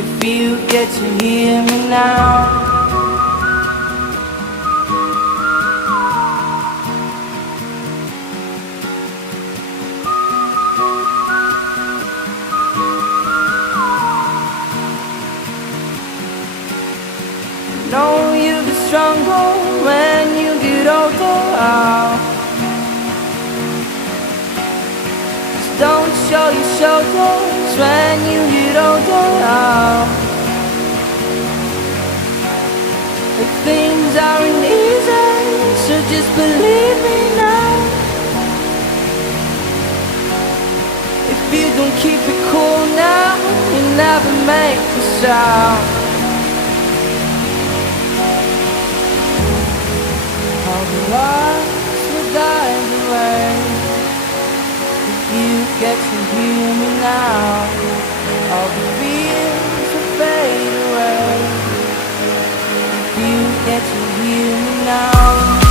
If you get to hear me now. Know you'll be stronger when you get older. Just don't show your shoulders when you get older. But things aren't easy, so just believe me now. If you don't keep it cool now, you'll never make a sound. All the lights will guide the way. If you get to hear me now, all the fears will fade away. If you get to hear me now.